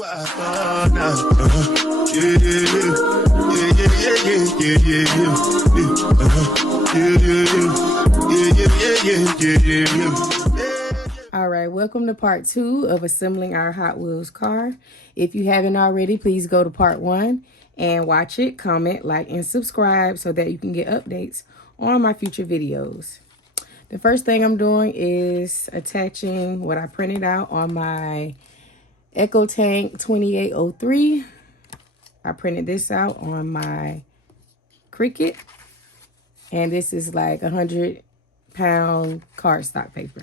All right, welcome to part 2 of assembling our Hot Wheels car. If you haven't already, please go to part 1 and watch it, comment, like, and subscribe so that you can get updates on my future videos. The first thing I'm doing is attaching what I printed out on my Echo Tank 2803. I printed this out on my Cricut, and this is like 100-pound cardstock paper.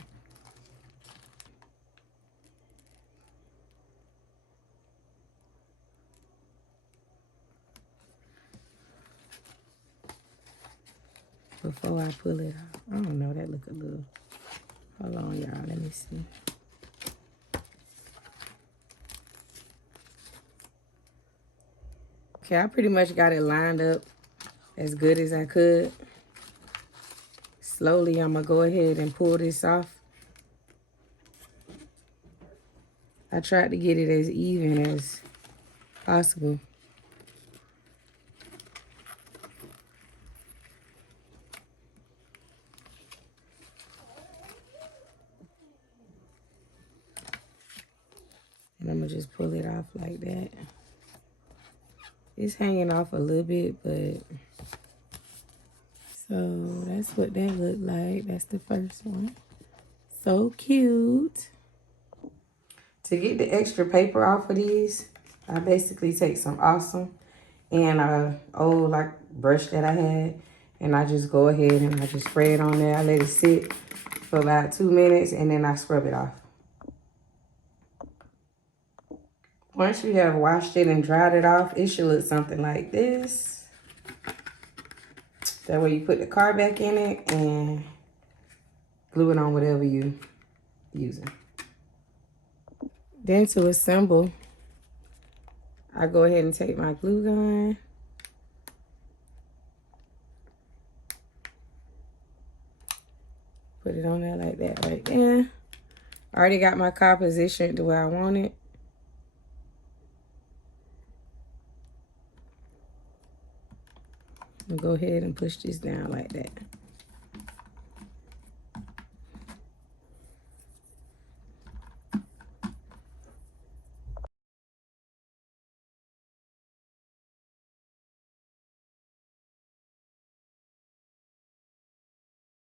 Before I pull it off, I don't know, that look a little, hold on y'all, let me see. Okay, I pretty much got it lined up as good as I could. Slowly, I'm gonna go ahead and pull this off. I tried to get it as even as possible. And I'm gonna just pull it off like that. It's hanging off a little bit, but so that's what that looked like. That's the first one. So cute. To get the extra paper off of these, I basically take some Awesome and a old like brush that I had, and I just go ahead and I just spray it on there. I let it sit for about 2 minutes and then I scrub it off. Once you have washed it and dried it off, it should look something like this. That way you put the car back in it and glue it on whatever you're using. Then to assemble, I go ahead and take my glue gun. Put it on there like that right there. I already got my car positioned the way I want it. I'm gonna go ahead and push this down like that.